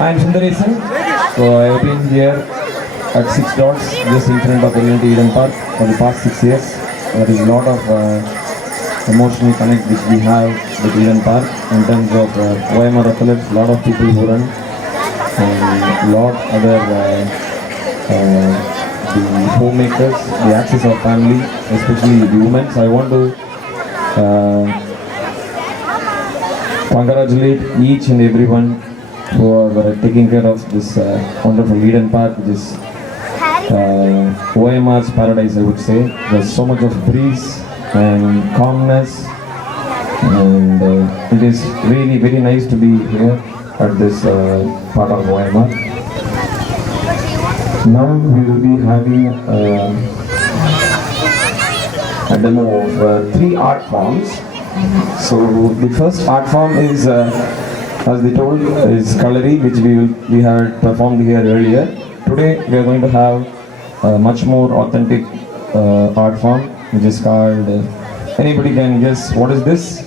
I'm Sundaresan. So I have been here at SixDots, just in front of the Eden Park for the past 6 years. There is a lot of emotional connect which we have with Eden Park in terms of OMR athletes, a lot of people who run, and a lot other the homemakers, the access of family, especially the women. So I want to congratulate each and everyone who are taking care of this wonderful Eden Park, which is OMR's paradise, I would say. There's so much of breeze and calmness, and it is really very nice to be here at this part of OMR. Now we will be having a demo of 3 art forms. So the first art form is, as they told, is Kalari, which we had performed here earlier. Today we are going to have a much more authentic art form, which is called. Anybody can guess what is this?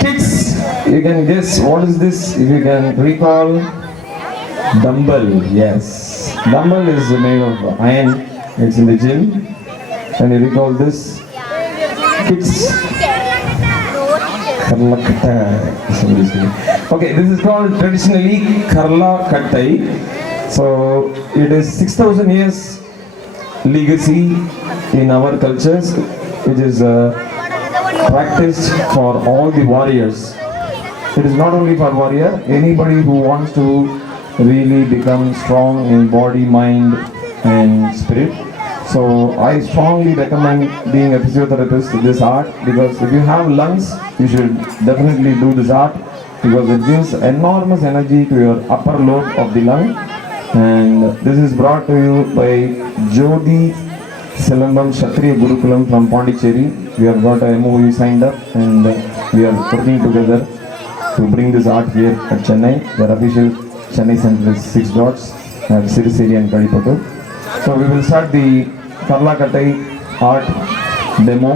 Kids, you can guess what is this? If you can recall, dumbbell. Yes, dumbbell is made of iron. It's in the gym. Can you recall this? Kids. Karlakatai. Okay, this is called traditionally Karlakatai. So it is 6,000 years legacy in our cultures, which is practiced for all the warriors. It is not only for warrior, anybody who wants to really become strong in body, mind and spirit. So I strongly recommend being a physiotherapist this art, because if you have lungs, you should definitely do this art, because it gives enormous energy to your upper lobe of the lung. And this is brought to you by Jodi Silambam Kshatriya Gurukulam from Pondicherry. We have got a MOU signed up, and we are working together to bring this art here at Chennai. Their official Chennai center is SixDots at Siriseri and Kadipattu. So we will start the Karlakatai art demo,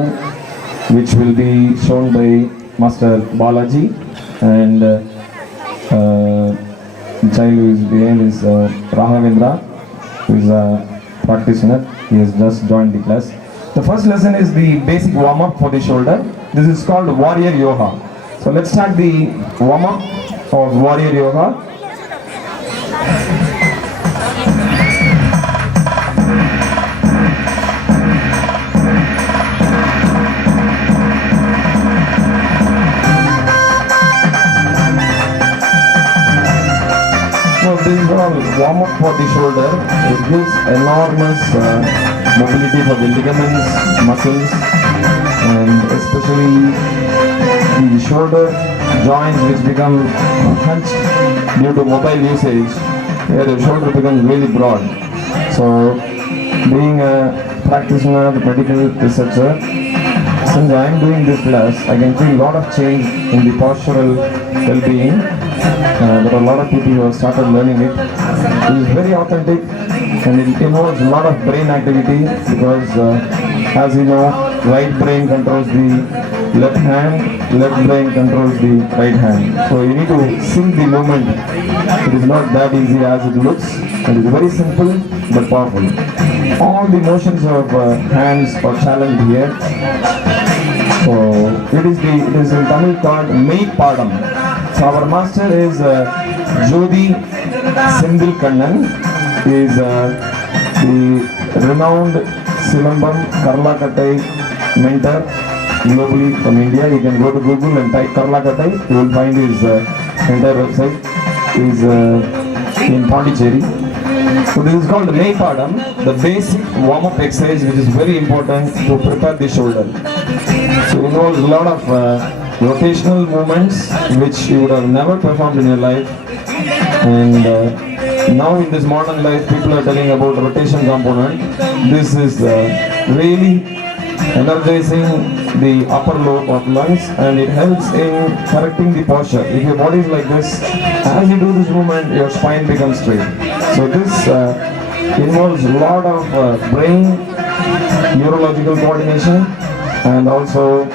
which will be shown by Master Balaji, and the child who is behind is Rahavendra, who is a practitioner. He has just joined the class. The first lesson is the basic warm-up for the shoulder. This is called Warrior Yoga. So let's start the warm-up of Warrior Yoga. So this is all warm-up for the shoulder. It gives enormous mobility for the ligaments, muscles, and especially the shoulder joints which become hunched due to mobile usage. Here the shoulder becomes really broad. So being a practitioner, medical researcher, since I am doing this class, I can feel a lot of change in the postural well-being. There are a lot of people who have started learning it. It is very authentic, and it involves a lot of brain activity, because as you know, right brain controls the left hand, left brain controls the right hand. So you need to sync the movement. It is not that easy as it looks. It is very simple but powerful. All the motions of hands are challenged here. So it is in Tamil called Mei Padam. So our master is Jodi Sendil Kannan. He is the renowned Silambam Karlakatai mentor globally from India. You can go to Google and type Karlakatai. You will find his entire website. He is in Pondicherry. So this is called Mei Padam, the basic warm-up exercise, which is very important to prepare the shoulder. So it involves a lot of rotational movements which you would have never performed in your life, and now in this modern life people are telling about rotation component. This is really energizing the upper lobe of lungs, and it helps in correcting the posture. If your body is like this, as you do this movement, your spine becomes straight. So this involves a lot of brain neurological coordination, and also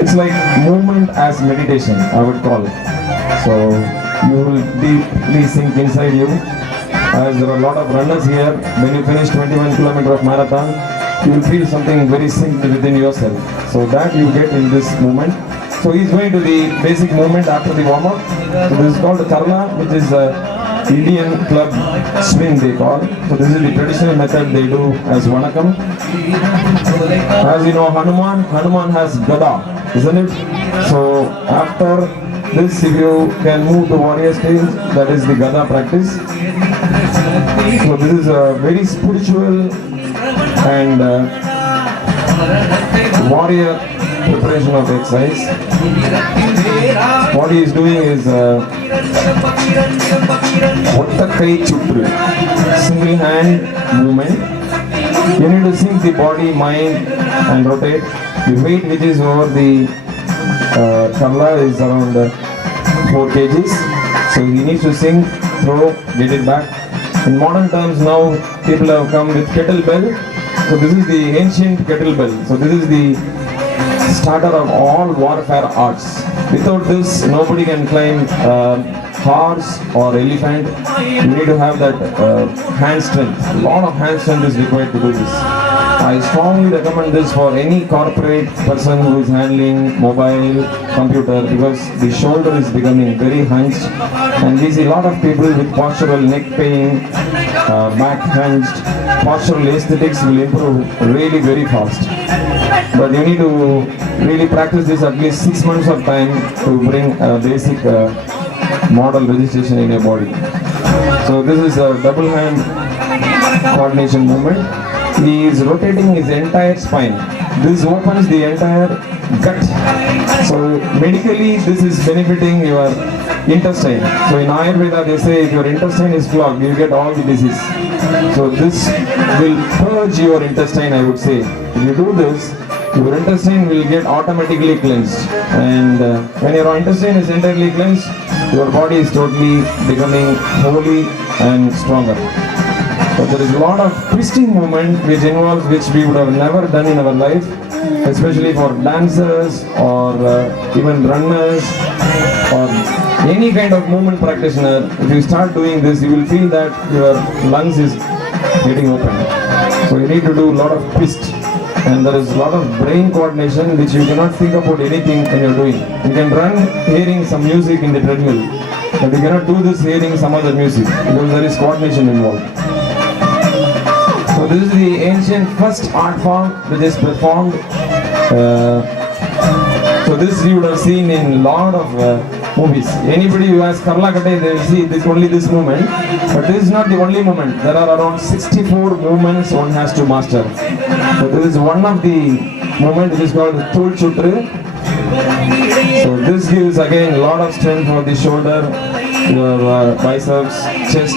it's like movement as meditation, I would call it. So you will deeply sink inside you. As there are a lot of runners here, when you finish 21 kilometer of marathon, you will feel something very synced within yourself. So that you get in this movement. So he is going to the basic movement after the warm-up. So this is called the Karla, which is Indian club swing they call. So this is the traditional method they do as Vanakam. As you know, Hanuman has Gada, isn't it? So after this, if you can move to warrior stage, that is the Gada practice. So this is a very spiritual and warrior preparation of exercise. What he is doing is single hand movement. You need to sync the body, mind and rotate. The weight which is over the Karla is around 4 kgs. So he needs to sink, throw, get it back. In modern terms now, people have come with kettlebell. So this is the ancient kettlebell. So this is the starter of all warfare arts. Without this, nobody can climb horse or elephant. You need to have that hand strength. A lot of hand strength is required to do this. I strongly recommend this for any corporate person who is handling mobile, computer, because the shoulder is becoming very hunched, and we see a lot of people with postural neck pain, back hunched. Postural aesthetics will improve really very fast. But you need to really practice this at least 6 months of time to bring a basic model registration in your body. So this is a double hand coordination movement. He is rotating his entire spine. This opens the entire gut. So medically this is benefiting your intestine. So in Ayurveda they say if your intestine is clogged, you get all the disease. So this will purge your intestine, I would say. If you do this, your intestine will get automatically cleansed. And when your intestine is entirely cleansed, your body is totally becoming holy and stronger. But there is a lot of twisting movement which involves which we would have never done in our life, especially for dancers or even runners or any kind of movement practitioner. If you start doing this, you will feel that your lungs is getting open. So you need to do a lot of twist, and there is a lot of brain coordination which you cannot think about anything when you are doing. You can run hearing some music in the treadmill, but you cannot do this hearing some other music because there is coordination involved. So this is the ancient first art form which is performed. So this you would have seen in lot of movies. Anybody who has Karlakatai, they will see this only this movement. But this is not the only movement. There are around 64 movements one has to master. So this is one of the movement which is called Tul Chutru. So this gives again a lot of strength for the shoulder, your biceps, chest,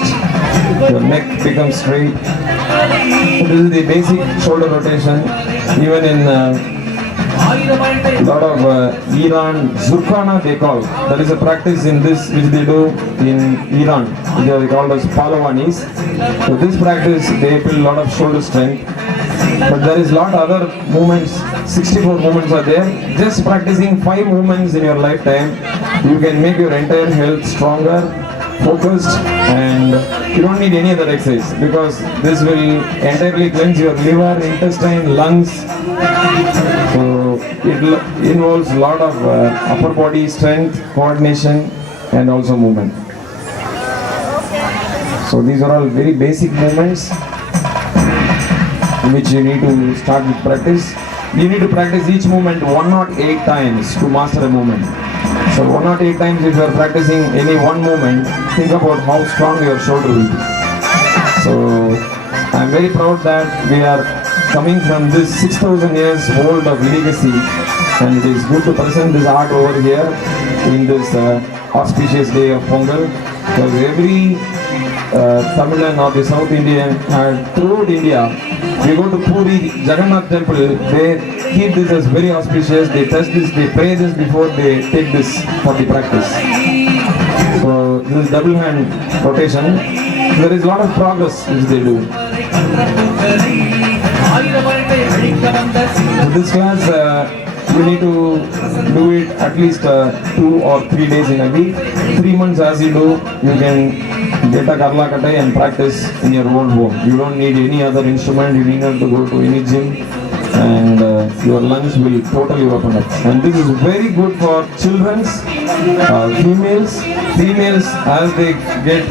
your neck becomes straight. So this is the basic shoulder rotation. Even in a lot of Iran, Zurkana they call. There is a practice in this which they do in Iran. They are called as Palavanis. So this practice they build a lot of shoulder strength. But there is a lot of other movements, 64 movements are there. Just practicing 5 movements in your lifetime, you can make your entire health stronger, focused, and you don't need any other exercise because this will entirely cleanse your liver, intestine, lungs. So it involves a lot of upper body strength, coordination, and also movement. So these are all very basic movements which you need to start with practice. You need to practice each movement 108 times to master a movement. So 108 times if you are practicing any one movement, think about how strong your shoulder will be. So I am very proud that we are coming from this 6,000 years old of legacy, and it is good to present this art over here in this auspicious day of Pongal, because every Tamilan or the South Indian throughout India, we go to Puri Jagannath temple, they keep this as very auspicious, they test this, they pray this before they take this for the practice. So this is double hand rotation. There is a lot of progress which they do. So this class you need to do it at least 2 or 3 days in a week. 3 months as you do, you can get a Karlakatai and practice in your own home. You don't need any other instrument, you need not to go to any gym, and your lungs will totally open up. And this is very good for children's, females as they get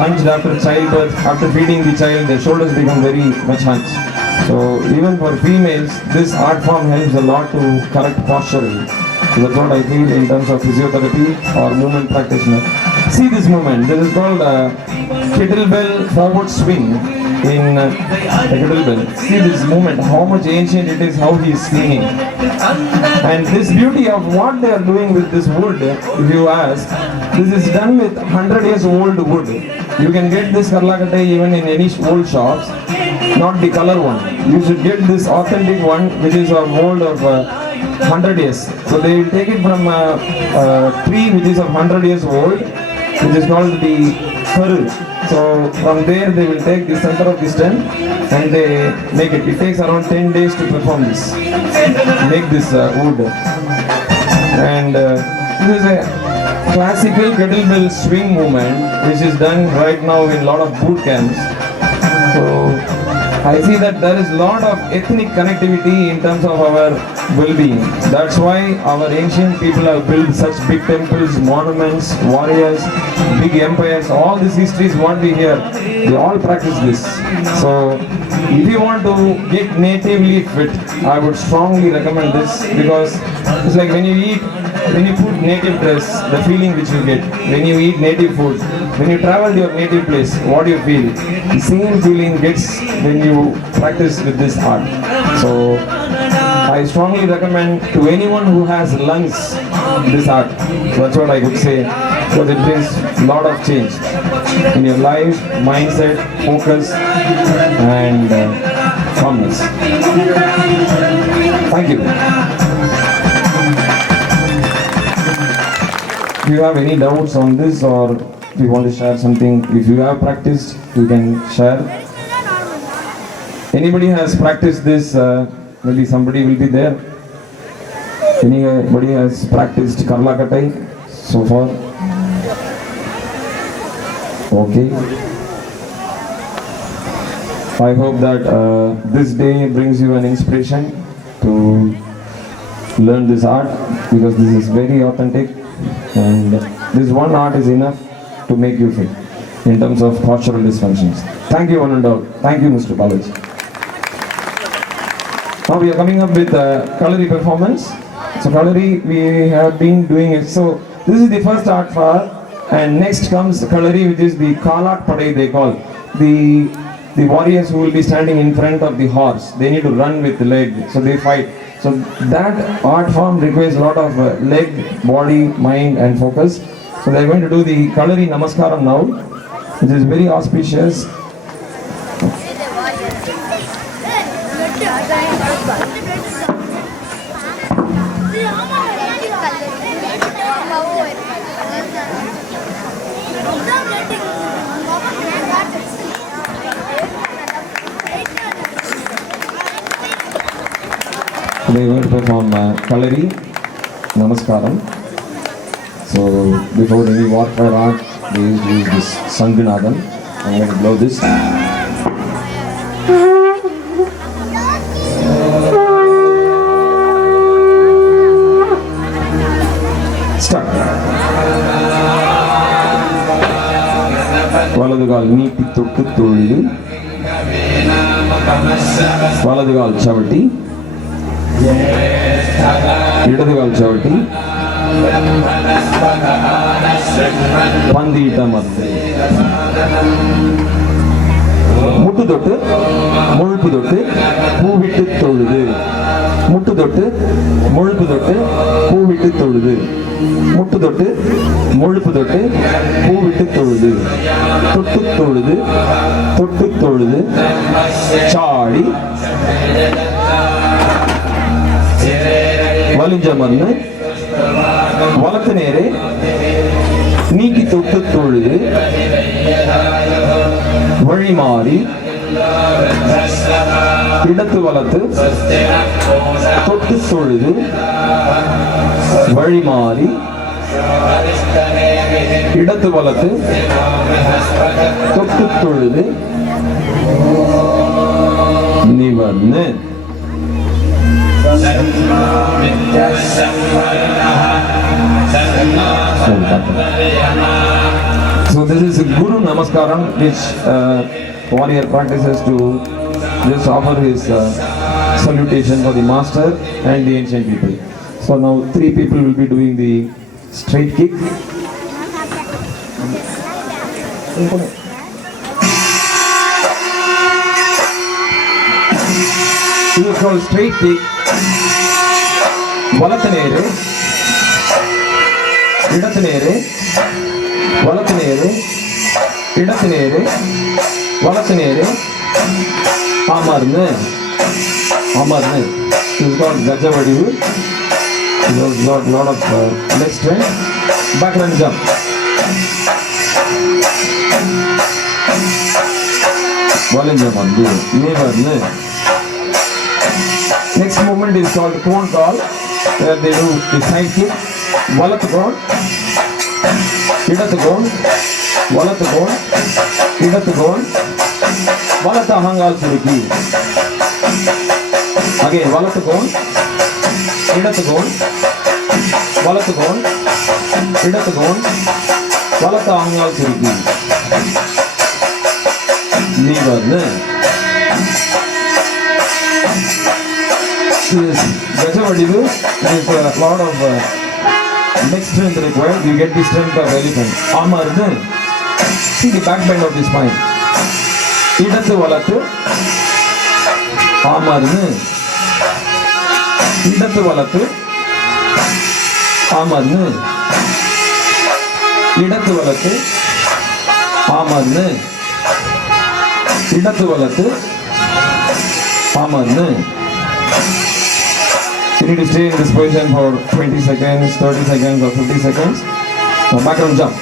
hunched after childbirth, after feeding the child, their shoulders become very much hunched. So even for females, this art form helps a lot to correct posturing. So that's what I feel in terms of physiotherapy or movement practitioner. See this movement. This is called kettlebell forward swing in the kettlebell. See this movement, how much ancient it is, how he is swinging. And this beauty of what they are doing with this wood, if you ask, this is done with 100 years old wood. You can get this Karlakatai even in any old shops, not the color one. You should get this authentic one which is of old of 100 years. So they will take it from a tree which is of 100 years old, which is called the fir. So from there they will take the center of the stem and they make it. It takes around 10 days to perform this, make this wood. And this is a classical kettlebell swing movement which is done right now in a lot of boot camps. So I see that there is a lot of ethnic connectivity in terms of our well-being. That's why our ancient people have built such big temples, monuments, warriors, big empires. All these histories what we hear, they all practice this. So if you want to get natively fit, I would strongly recommend this, because it's like when you eat, when you put native dress, the feeling which you get, when you eat native food, when you travel to your native place, what do you feel? The same feeling gets when you practice with this art. So I strongly recommend to anyone who has lungs this art. So that's what I could say, because it brings a lot of change in your life, mindset, focus, and calmness. Thank you. If you have any doubts on this, or if you want to share something, if you have practiced, you can share. Anybody has practiced this, maybe somebody will be there. Anybody has practiced Karlakatai so far? Okay. I hope that this day brings you an inspiration to learn this art, because this is very authentic. And this one art is enough to make you fit in terms of postural dysfunctions. Thank you one and all. Thank you, Mr. Balaji. Now we are coming up with Kalari performance. So Kalari, we have been doing it. So this is the first art form, and next comes Kalari, which is the Karlakatai they call. The warriors who will be standing in front of the horse, they need to run with the leg, so they fight. So that art form requires a lot of leg, body, mind and focus. So they are going to do the Kalari Namaskaram now, which is very auspicious. They are going to perform Kalari Namaskaram. So before any warfare art, they used to use this Sanganadam. I'm going to blow this. Start. Valadu neeti tottu tollu. Valadu chavati. இடதுகால் சவட்டி, பந்தீட்ட மத்து, முட்டு தொட்டு முழுப்பு தொட்டு பூவிட்டு தொழுது, முட்டு தொட்டு முழுப்பு தொட்டு பூவிட்டு தொழுது, முட்டு தொட்டு முழுப்பு தொட்டு பூவிட்டு தொழுது, தொட்டு தொழுது தொட்டு தொழுது சாடி வலிஞ்ச மண்ணு வலத்து நேரே நீக்கி தொட்டு தொழுது வழி மாறி இடத்து வலத்து தொட்டு தொழுது வழி மாறி இடத்து வலத்து தொட்டு தொழுது நிவர்ந்து. So this is Guru Namaskaram, which warrior practices to just offer his salutation for the master and the ancient people. So now 3 people will be doing the straight kick. This is called straight kick. வலத்து Nehru, இடத்து நேரு, வலத்து நேரு, இடத்து நேரு, வலத்து நேரு, அமர்ந்து அமர்ந்து. This is called Gaja Vadivu. It has got a lot of leg strength. Back and jump. Valinjam Andu. Nevarnu. Next movement is called Pongal, where they do the side kick. Valathu gon, idathu gon, valathu gon, idathu gon, valathu ahangal suriki. Again, valathu gon, idathu gon, valathu gon, idathu gon, valathu ahangal suriki. Nivarnu. This Gaja Vadivu is a lot of neck strength required. You get the strength of elephant. Amarnu. See the back bend of the spine. Idathu valathu. Amarnu. Idathu valathu. Amarnu. Idathu valathu. Amarnu. Idathu valathu. Amarnu. You need to stay in this position for 20 seconds, 30 seconds or 50 seconds. Now background jump.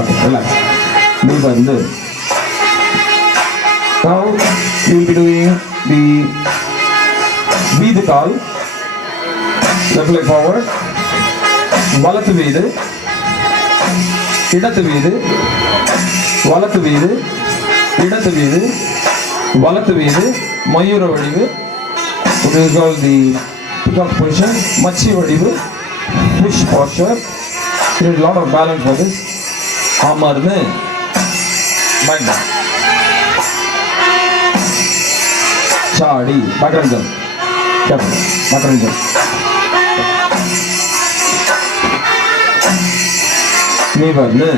Okay, relax. Move and live. Now you will be doing the Vidikal. Left leg forward. Valathu Vidu. Idathu Vidu. Valathu Vidu. Idathu Vidu. Valathu Vidu. Mayura Vadivu. It is called the peacock position. Machi Vadivu. Fish posture. There is a lot of balance for this. Amarnu. Back down. Chadi. Background jump. Careful. Background jump. Nivarnu.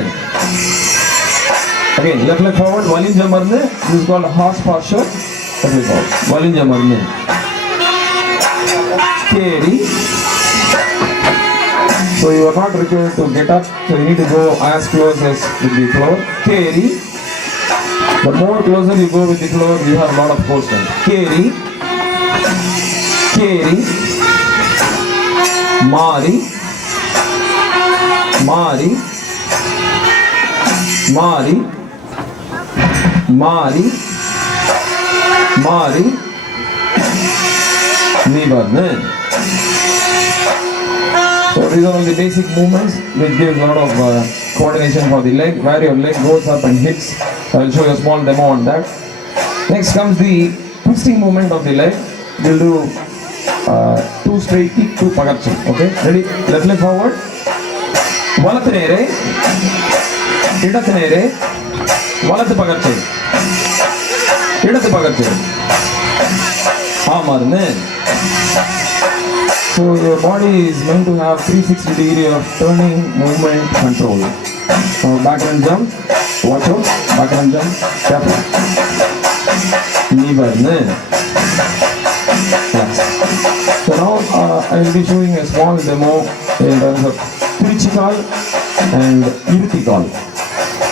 Again, left leg forward. Valinjamarnu. This is called horse posture. Valinjamarnu. Keri. So you are not required to get up. So you need to go as close as with the floor. Keri. The more closer you go with the floor, you have a lot of force strength. Keri. Keri. Mari. Mari. Mari. Mari. Mari. Nivarnu. So these are all the basic movements which give a lot of coordination for the leg, where your leg goes up and hits. I will show you a small demo on that. Next comes the twisting movement of the leg. We will do 2 straight kick, 2 pagatchi. Okay, ready? Left leg forward. Valathu nere. Idathu nere. Valathu pagatchi. Idathu pagatchi. Amarnu. So your body is meant to have 360 degree of turning, movement, control. So back and jump. Watch out. Back and jump. Careful. Nivarnu. Relax. So now I will be showing a small demo in terms of Tirichikal and Iruthikal.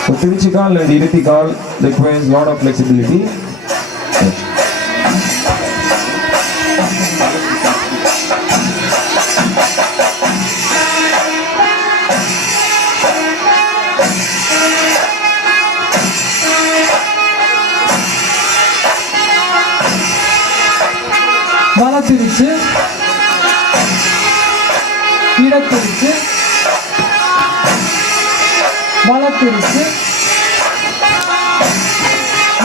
So Tirichikal and Iruthikal requires a lot of flexibility. இடத்திற்கு வலத்திற்கு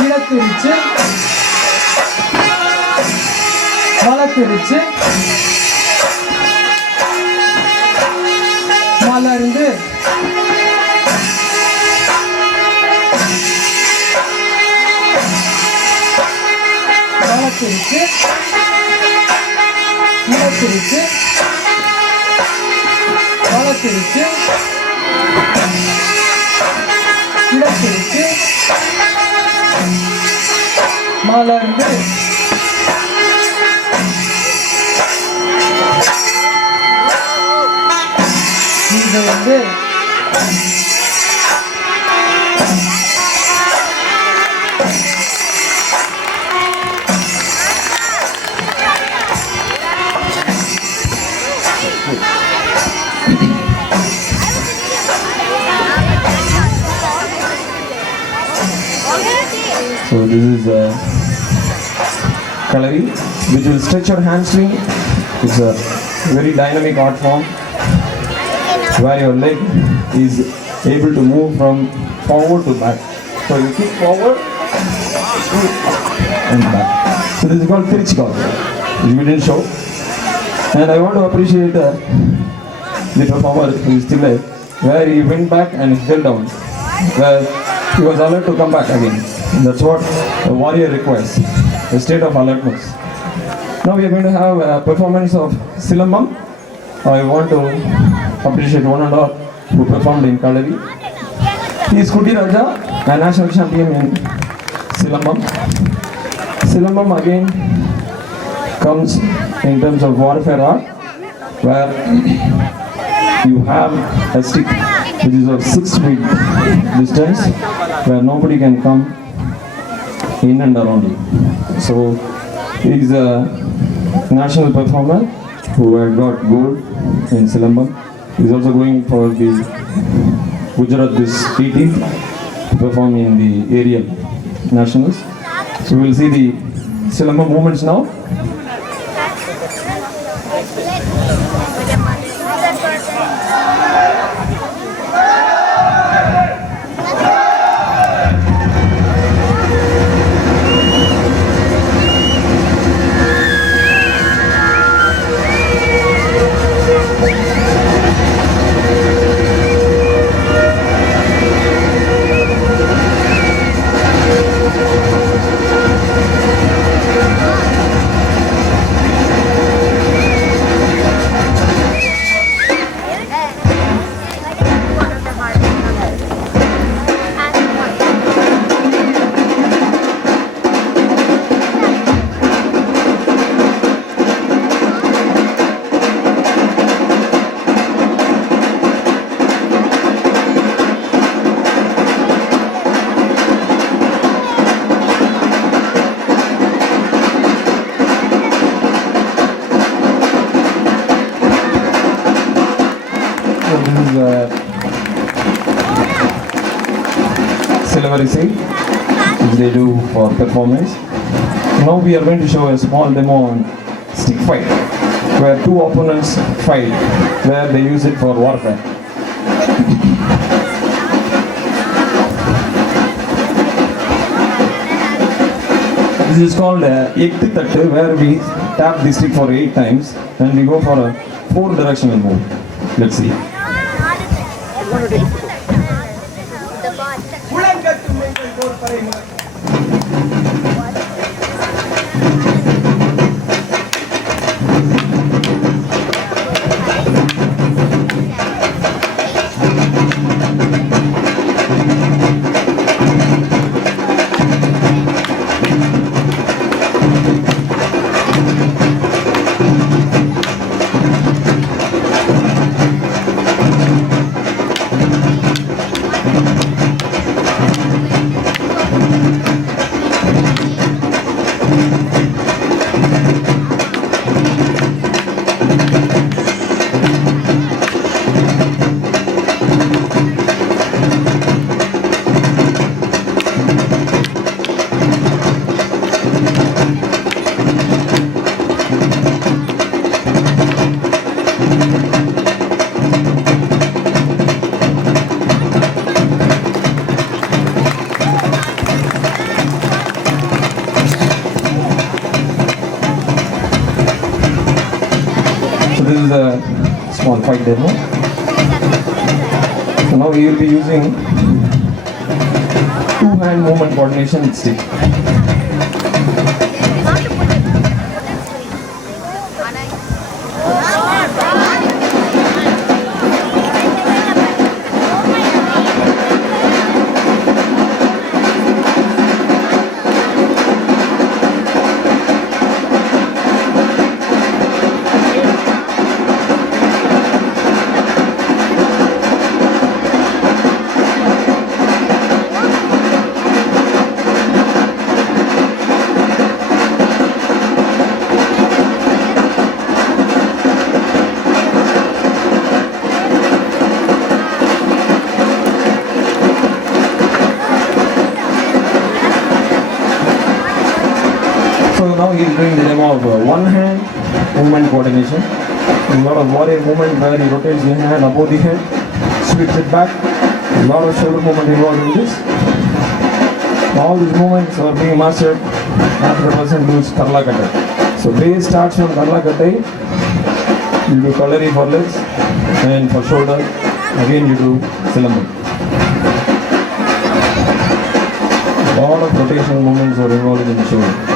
இடத்திற்கு வலத்திற்கு மலர்ந்து வலத்திற்கு இடத்திற்கு வலத்திற்கு இடத்திற்கு மலர்ந்து இது வந்து So this is Kalari, which will stretch your hamstring. It's a very dynamic art form where your leg is able to move from forward to back. So you kick forward and back. So this is called Tirchikal, which we didn't show. And I want to appreciate the performer who is still there, where he went back and fell down, where he was allowed to come back again. That's what a warrior requires, a state of alertness. Now we are going to have a performance of Silambam. I want to appreciate one and all who performed in Kalari. He is Kuti Raja, a national champion in Silambam. Silambam again comes in terms of warfare art, where you have a stick which is of 6 feet distance, where nobody can come in and around you. So he is a national performer who had got gold in Silambam. He is also going for the Gujarat this 18th to perform in the aerial nationals. So we will see the Silambam movements now. Silver which they do for performance. Now we are going to show a small demo on stick fight, where 2 opponents fight, where they use it for warfare. This is called Ekti Tattu, where we tap the stick for 8 times and we go for a 4 directional move. Let's see. this is a small fight demo. So now we will be using two-hand movement coordination stick. So now he is doing the demo of one hand movement coordination. A lot of warrior movement where he rotates the hand above the head, sweeps it back. A lot of shoulder movement involved in this. All these movements are being mastered after the person does Karlakatai. So base starts from Karlakatai. You do Kalari for legs and for shoulder. Again you do Silambam. A lot of rotational movements are involved in the shoulder.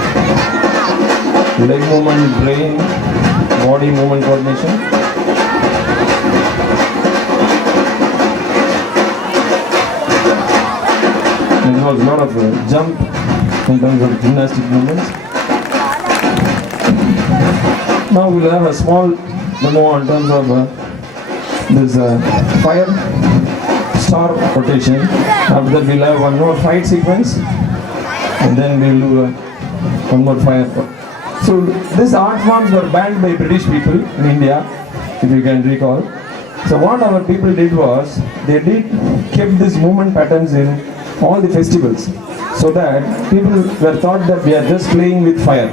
Leg movement, brain, body movement coordination. It involves a lot of jump in terms of gymnastic movements. Now we'll have a small demo in terms of this fire star rotation. After that we'll have one more fight sequence and then we'll do one more fire. So these art forms were banned by British people in India, if you can recall. So what our people did was, they kept these movement patterns in all the festivals, so that people were thought that we are just playing with fire.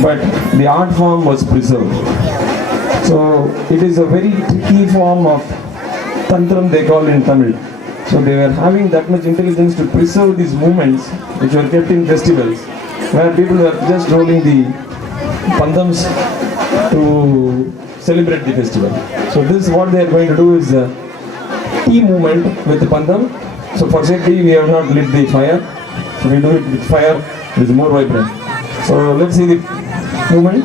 But the art form was preserved. So it is a very tricky form of tantram they call in Tamil. So they were having that much intelligence to preserve these movements which were kept in festivals, where people were just rolling the pandams to celebrate the festival. So this what they are going to do is tea movement with the pandam. So for safety we have not lit the fire. So we do it with fire, it is more vibrant. So let's see the movement.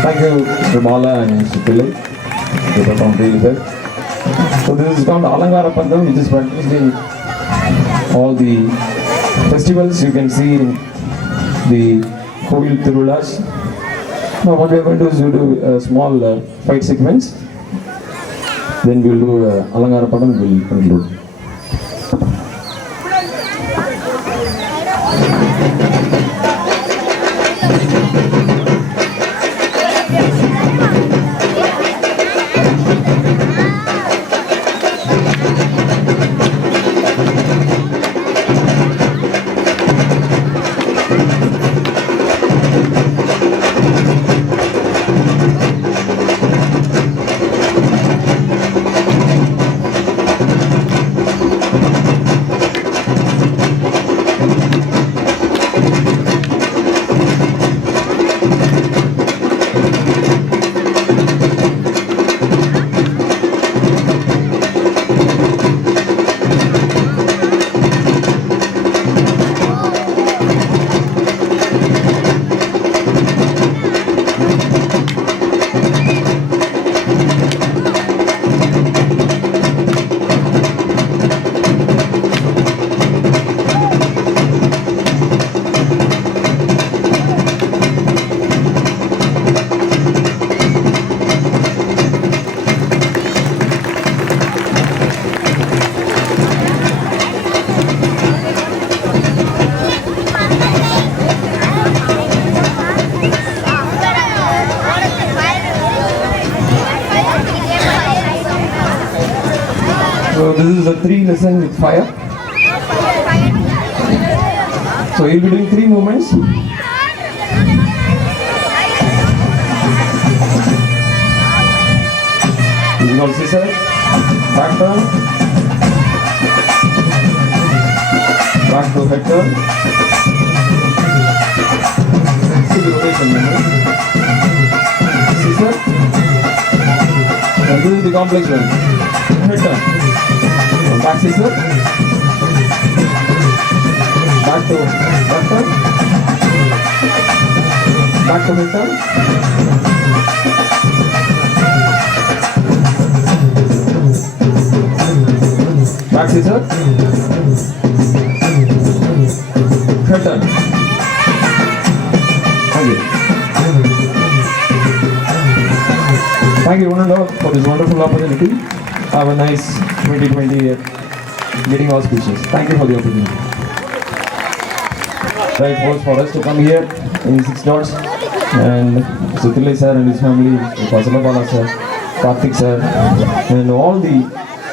Thank you, Mr. Bala and Mr. Pillai. They performed really well. So this is called Alangara Pandam, which is practiced in all the festivals you can see in the Kovil Tirulas. Now what we are going to do is we do a small fight sequence. Then we will do Alangara Pandam, we will conclude. this is a 3 lesson with fire. So you'll be doing 3 movements. You can see sir, back turn, back to head turn. See the rotation movement. See sir, and this is the complex one. Head turn, back see sir, back to back turn, back to head turn. Back scissor, head turn. Thank you. Thank you one and all for this wonderful opportunity. Have a nice 2020 meeting auspicious. Thank you for the opportunity. Right, was for us to come here in SixDots and Sutilai sir and his family, Pasamapala sir, Karthik sir, and all the